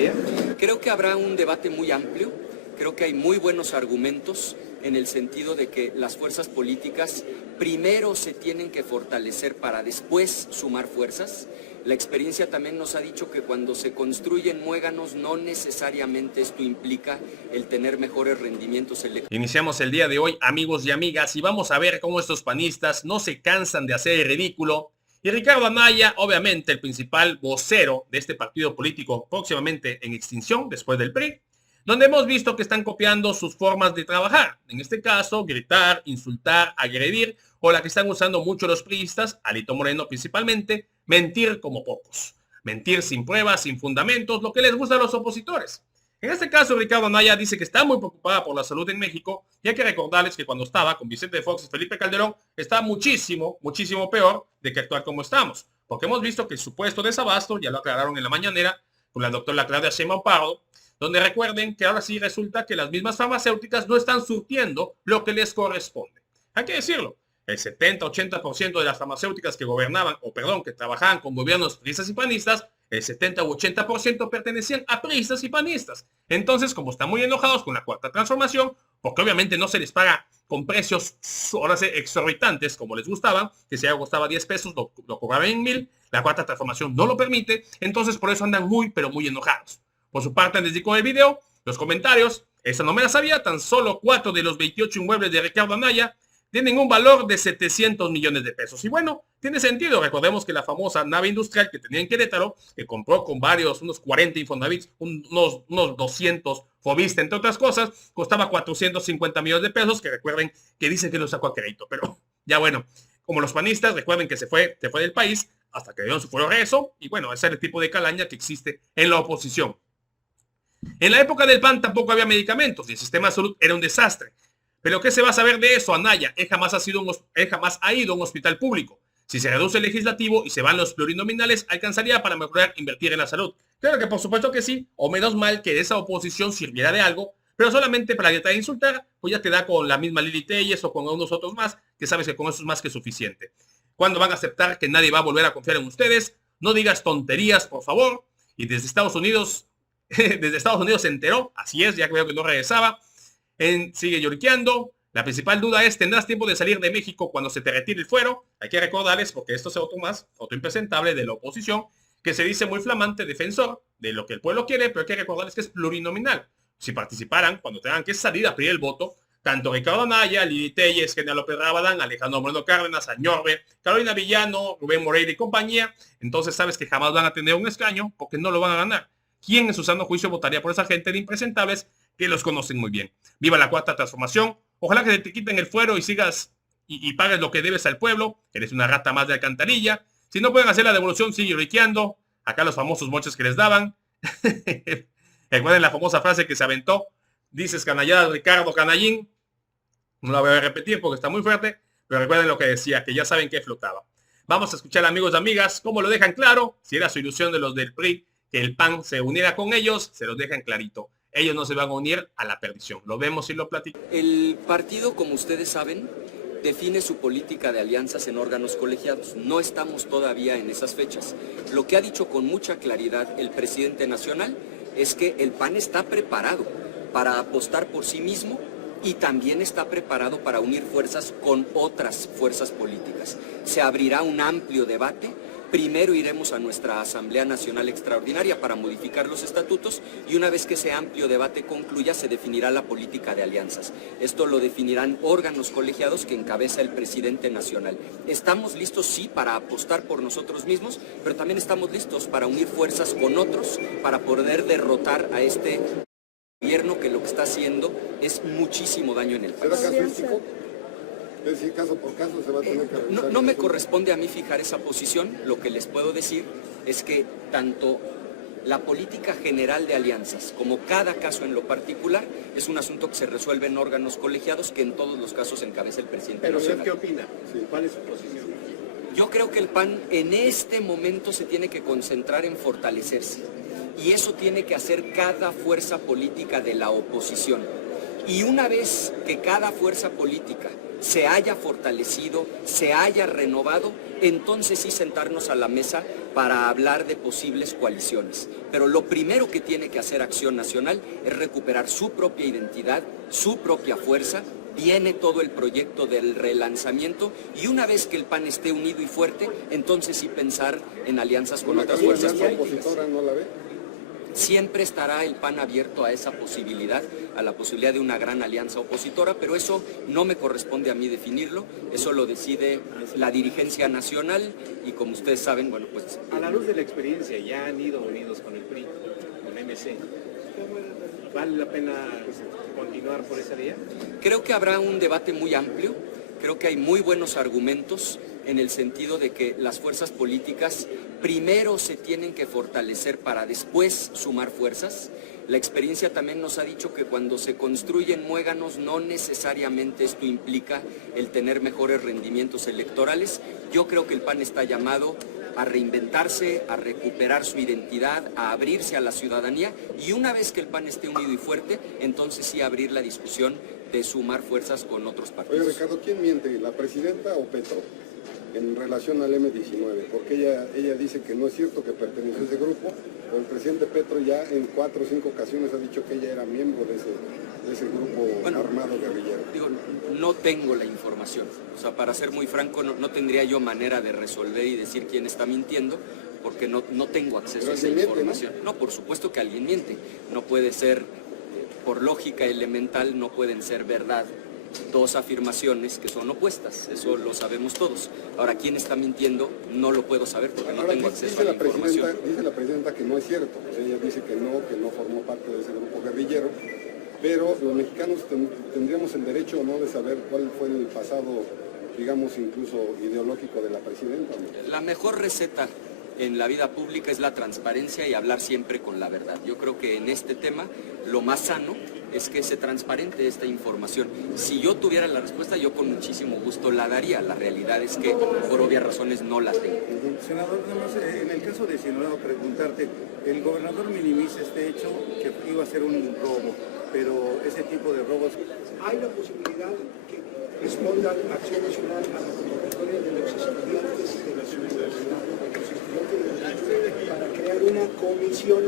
día? Creo que habrá un debate muy amplio, creo que hay muy buenos argumentos en el sentido de que las fuerzas políticas primero se tienen que fortalecer para después sumar fuerzas. La experiencia también nos ha dicho que cuando se construyen muéganos no necesariamente esto implica el tener mejores rendimientos electorales. Iniciamos el día de hoy, amigos y amigas, y vamos a ver cómo estos panistas no se cansan de hacer el ridículo. Y Ricardo Anaya, obviamente el principal vocero de este partido político próximamente en extinción después del PRI, donde hemos visto que están copiando sus formas de trabajar. En este caso, gritar, insultar, agredir, o la que están usando mucho los priistas, Alito Moreno principalmente, mentir como pocos. Mentir sin pruebas, sin fundamentos, lo que les gusta a los opositores. En este caso, Ricardo Anaya dice que está muy preocupada por la salud en México, y hay que recordarles que cuando estaba con Vicente Fox y Felipe Calderón, estaba muchísimo peor de que actuar como estamos. Porque hemos visto que el supuesto desabasto, ya lo aclararon en la mañanera, con la doctora Claudia Sheinbaum Pardo, donde recuerden que ahora sí resulta que las mismas farmacéuticas no están surtiendo lo que les corresponde. Hay que decirlo, el 70-80% de las farmacéuticas que gobernaban, que trabajaban con gobiernos priistas y panistas, el 70 u 80% pertenecían a priistas y panistas. Entonces, como están muy enojados con la cuarta transformación, porque obviamente no se les paga con precios ahora sí exorbitantes como les gustaba, que si algo costaba 10 pesos, lo cobraban en 1000, la cuarta transformación no lo permite, entonces por eso andan muy enojados. Por su parte, les digo el video, los comentarios, esa no me la sabía, tan solo 4 de los 28 inmuebles de Ricardo Anaya tienen un valor de 700 millones de pesos. Y bueno, tiene sentido. Recordemos que la famosa nave industrial que tenía en Querétaro, que compró con unos 40 Infonavits, unos 200 Fobiste, entre otras cosas, costaba 450 millones de pesos, que recuerden que dicen que lo sacó a crédito. Pero ya bueno, como los panistas, recuerden que se fue del país hasta que dieron su fuero regreso. Y bueno, ese es el tipo de calaña que existe en la oposición. En la época del PAN tampoco había medicamentos y el sistema de salud era un desastre. Pero ¿qué se va a saber de eso, Anaya? Él jamás ha ido a un hospital público. Si se reduce el legislativo y se van los plurinominales, alcanzaría para mejorar invertir en la salud. Claro que por supuesto que sí, o menos mal que esa oposición sirviera de algo, pero solamente para gritar e insultar, pues ya te da con la misma Lili Telles o con unos otros más, que sabes que con eso es más que suficiente. ¿Cuándo van a aceptar que nadie va a volver a confiar en ustedes? No digas tonterías, por favor. Y desde Estados Unidos se enteró, así es, ya creo que no regresaba. Sigue lloriqueando. La principal duda es, ¿tendrás tiempo de salir de México cuando se te retire el fuero? Hay que recordarles, porque esto es otro impresentable de la oposición, que se dice muy flamante defensor de lo que el pueblo quiere, pero hay que recordarles que es plurinominal. Si participaran, cuando tengan que salir a pedir el voto, tanto Ricardo Anaya, Lili Telles, Kenia López Rabadán, Alejandro Moreno Cárdenas, Añorbe, Carolina Villano, Rubén Moreira y compañía, entonces sabes que jamás van a tener un escaño porque no lo van a ganar. ¿Quién en su sano juicio votaría por esa gente de impresentables que los conocen muy bien? Viva la cuarta transformación. Ojalá que te quiten el fuero y sigas y pagues lo que debes al pueblo. Eres una rata más de alcantarilla. Si no pueden hacer la devolución, sigue riqueando. Acá los famosos moches que les daban. Recuerden la famosa frase que se aventó. Dices canallada Ricardo Canallín. No la voy a repetir porque está muy fuerte. Pero recuerden lo que decía, que ya saben que flotaba. Vamos a escuchar, amigos y amigas, cómo lo dejan claro. Si era su ilusión de los del PRI, que el PAN se uniera con ellos, se los dejan clarito. Ellos no se van a unir a la perdición. Lo vemos y lo platicamos. El partido, como ustedes saben, define su política de alianzas en órganos colegiados. No estamos todavía en esas fechas. Lo que ha dicho con mucha claridad el presidente nacional es que el PAN está preparado para apostar por sí mismo y también está preparado para unir fuerzas con otras fuerzas políticas. Se abrirá un amplio debate. Primero iremos a nuestra Asamblea Nacional Extraordinaria para modificar los estatutos y una vez que ese amplio debate concluya se definirá la política de alianzas. Esto lo definirán órganos colegiados que encabeza el presidente nacional. Estamos listos, sí, para apostar por nosotros mismos, pero también estamos listos para unir fuerzas con otros para poder derrotar a este gobierno que lo que está haciendo es muchísimo daño en el país. ¿Será casuístico? Es decir, caso por caso se va a tener que revisar. No me corresponde a mí fijar esa posición. Lo que les puedo decir es que tanto la política general de alianzas como cada caso en lo particular es un asunto que se resuelve en órganos colegiados que en todos los casos encabeza el presidente ¿Pero usted nacional. qué opina? Sí. ¿Cuál es su posición? Yo creo que el PAN en este momento se tiene que concentrar en fortalecerse y eso tiene que hacer cada fuerza política de la oposición. Y una vez que cada fuerza política se haya fortalecido, se haya renovado, entonces sí sentarnos a la mesa para hablar de posibles coaliciones. Pero lo primero que tiene que hacer Acción Nacional es recuperar su propia identidad, su propia fuerza. Viene todo el proyecto del relanzamiento y una vez que el PAN esté unido y fuerte, entonces sí pensar en alianzas con otras fuerzas políticas. ¿Opositora no la ve? Siempre estará el PAN abierto a esa posibilidad, a la posibilidad de una gran alianza opositora, pero eso no me corresponde a mí definirlo, eso lo decide la dirigencia nacional y como ustedes saben, bueno, pues... A la luz de la experiencia, ya han ido unidos con el PRI, con MC. ¿Vale la pena continuar por esa vía? Creo que habrá un debate muy amplio, creo que hay muy buenos argumentos en el sentido de que las fuerzas políticas primero se tienen que fortalecer para después sumar fuerzas. La experiencia también nos ha dicho que cuando se construyen muéganos no necesariamente esto implica el tener mejores rendimientos electorales. Yo creo que el PAN está llamado a reinventarse, a recuperar su identidad, a abrirse a la ciudadanía y una vez que el PAN esté unido y fuerte, entonces sí abrir la discusión de sumar fuerzas con otros partidos. Oye, Ricardo, ¿quién miente, la presidenta o Petro, en relación al M-19? Porque ella dice que no es cierto que perteneció a ese grupo, pero el presidente Petro ya en 4 o 5 ocasiones ha dicho que ella era miembro de ese grupo armado guerrillero. Digo, no tengo la información, o sea, para ser muy franco, no tendría yo manera de resolver y decir quién está mintiendo, porque no tengo acceso a esa información. ¿No? Por supuesto que alguien miente, no puede ser, por lógica elemental, no pueden ser verdad dos afirmaciones que son opuestas, eso lo sabemos todos. Ahora, ¿quién está mintiendo? No lo puedo saber porque no tengo acceso a la información. Dice la presidenta que no es cierto, ella dice que no formó parte de ese grupo guerrillero, pero los mexicanos tendríamos el derecho o no de saber cuál fue el pasado, digamos, incluso ideológico de la presidenta, ¿no? La mejor receta en la vida pública es la transparencia y hablar siempre con la verdad. Yo creo que en este tema lo más sano es que se transparente esta información. Si yo tuviera la respuesta, yo con muchísimo gusto la daría. La realidad es que por obvias razones no la tengo. Senador, en el caso de Sinaloa, preguntarte, el gobernador minimiza este hecho que iba a ser un robo, pero ese tipo de robos... ¿Hay la posibilidad que responda Acción Nacional a la convocatoria de los estudiantes de la universidad, para crear una comisión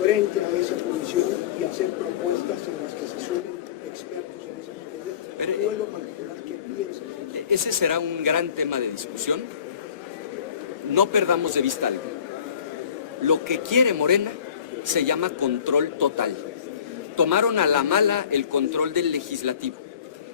frente a esa comisión y hacer propuestas en las que se sumen expertos en esa materia? ¿Tú en lo particular qué piensas? Ese será un gran tema de discusión. No perdamos de vista algo. Lo que quiere Morena se llama control total. Tomaron a la mala el control del legislativo.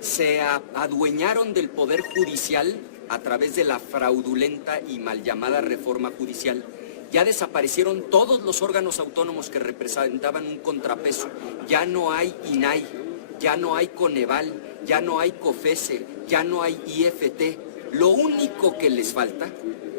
Se adueñaron del poder judicial a través de la fraudulenta y mal llamada reforma judicial. Ya desaparecieron todos los órganos autónomos que representaban un contrapeso. Ya no hay INAI, ya no hay Coneval, ya no hay COFESE, ya no hay IFT. Lo único que les falta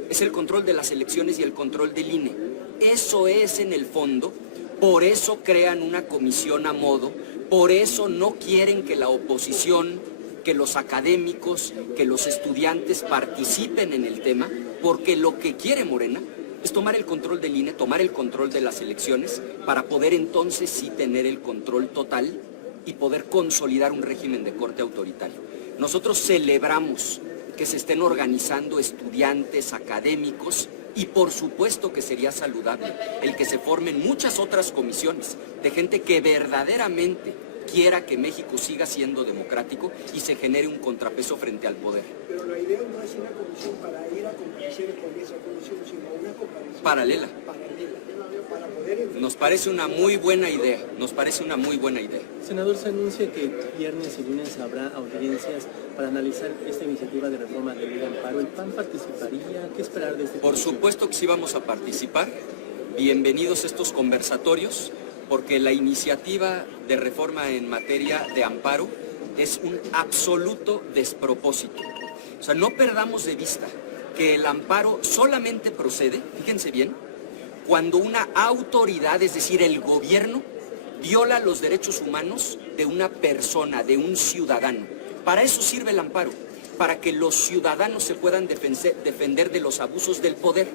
es el control de las elecciones y el control del INE. Eso es en el fondo, por eso crean una comisión a modo, por eso no quieren que la oposición, que los académicos, que los estudiantes participen en el tema, porque lo que quiere Morena es tomar el control del INE, tomar el control de las elecciones, para poder entonces sí tener el control total y poder consolidar un régimen de corte autoritario. Nosotros celebramos que se estén organizando estudiantes, académicos, y por supuesto que sería saludable el que se formen muchas otras comisiones de gente que verdaderamente quiera que México siga siendo democrático y se genere un contrapeso frente al poder. Pero la idea no es una comisión para ir a comparecer con esa comisión, sino una comparecencia paralela. Para poder... Nos parece una muy buena idea, nos parece una muy buena idea. Senador, se anuncia que viernes y lunes habrá audiencias para analizar esta iniciativa de reforma de ley de amparo. ¿El PAN participaría? ¿Qué esperar de este? Por supuesto que sí vamos a participar. Bienvenidos estos conversatorios, porque la iniciativa de reforma en materia de amparo es un absoluto despropósito. O sea, no perdamos de vista que el amparo solamente procede, fíjense bien, cuando una autoridad, es decir, el gobierno, viola los derechos humanos de una persona, de un ciudadano. Para eso sirve el amparo, para que los ciudadanos se puedan defender de los abusos del poder.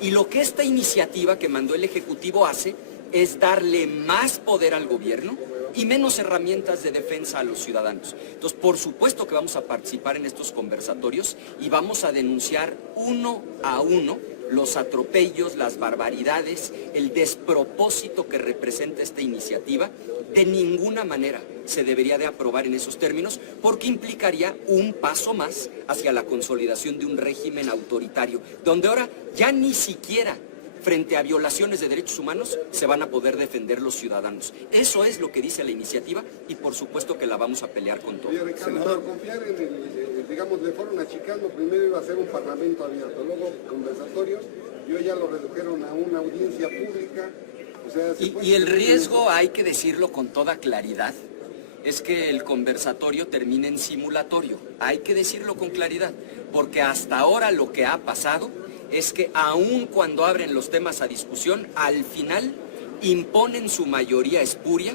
Y lo que esta iniciativa que mandó el Ejecutivo hace es darle más poder al gobierno y menos herramientas de defensa a los ciudadanos. Entonces, por supuesto que vamos a participar en estos conversatorios y vamos a denunciar uno a uno los atropellos, las barbaridades, el despropósito que representa esta iniciativa, de ninguna manera se debería de aprobar en esos términos, porque implicaría un paso más hacia la consolidación de un régimen autoritario, donde ahora ya ni siquiera frente a violaciones de derechos humanos se van a poder defender los ciudadanos. Eso es lo que dice la iniciativa y por supuesto que la vamos a pelear con todo. Oye, Ricardo, por confiar en el, digamos, le fueron achicando, primero iba a ser un parlamento abierto, luego conversatorios, y hoy ya lo redujeron a una audiencia pública. O sea, Y el riesgo, hay que decirlo con toda claridad, es que el conversatorio termine en simulatorio. Hay que decirlo con claridad, porque hasta ahora lo que ha pasado es que aun cuando abren los temas a discusión, al final imponen su mayoría espuria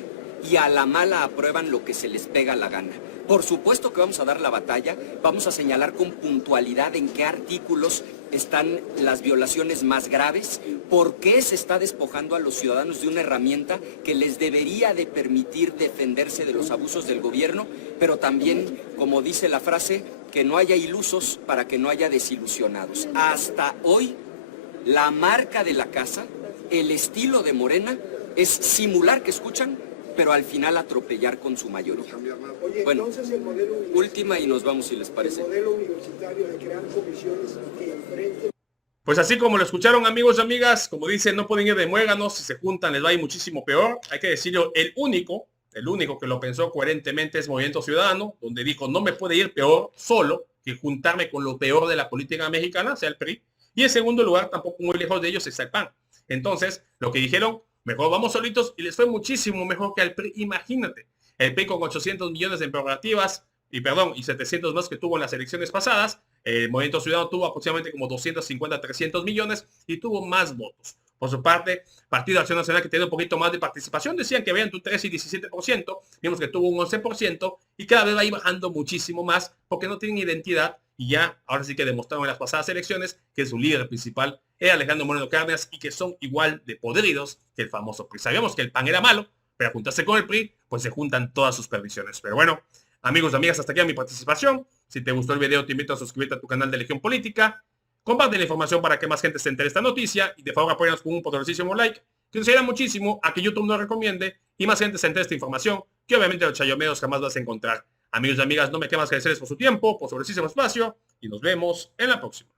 y a la mala aprueban lo que se les pega la gana. Por supuesto que vamos a dar la batalla, vamos a señalar con puntualidad en qué artículos están las violaciones más graves, por qué se está despojando a los ciudadanos de una herramienta que les debería de permitir defenderse de los abusos del gobierno, pero también, como dice la frase, que no haya ilusos para que no haya desilusionados. Hasta hoy, la marca de la casa, el estilo de Morena, es simular que escuchan, pero al final atropellar con su mayoría. Oye, Bueno, entonces el modelo última y nos vamos si les parece. el modelo universitario de crear comisiones que enfrenten. Pues así como lo escucharon, amigos y amigas, como dicen, no pueden ir de muéganos, si se juntan les va a ir muchísimo peor. Hay que decirlo, el único que lo pensó coherentemente es Movimiento Ciudadano, donde dijo no me puede ir peor solo que juntarme con lo peor de la política mexicana, sea el PRI. Y en segundo lugar, tampoco muy lejos de ellos, está el PAN. Entonces, lo que dijeron, mejor vamos solitos, y les fue muchísimo mejor que al PRI. Imagínate, el PRI con 800 millones en prerrogativas, y 700 más que tuvo en las elecciones pasadas. El Movimiento Ciudadano tuvo aproximadamente como 250, 300 millones y tuvo más votos. Por su parte, Partido de Acción Nacional, que tiene un poquito más de participación, decían que había entre un 13 y 17%, vimos que tuvo un 11% y cada vez va a ir bajando muchísimo más porque no tienen identidad y ya, ahora sí que demostraron en las pasadas elecciones que su líder principal era Alejandro Moreno Cárdenas y que son igual de podridos que el famoso PRI. Sabíamos que el PAN era malo, pero a juntarse con el PRI, pues se juntan todas sus perdiciones. Pero bueno, amigos y amigas, hasta aquí mi participación. Si te gustó el video, te invito a suscribirte a tu canal de Legión Política. Comparte la información para que más gente se entere de esta noticia y de favor apóyanos con un poderosísimo like, que nos ayuda muchísimo a que YouTube nos recomiende y más gente se entere de esta información que obviamente los chayomeos jamás vas a encontrar. Amigos y amigas, no me queda más que agradecerles por su tiempo, por su preciso espacio y nos vemos en la próxima.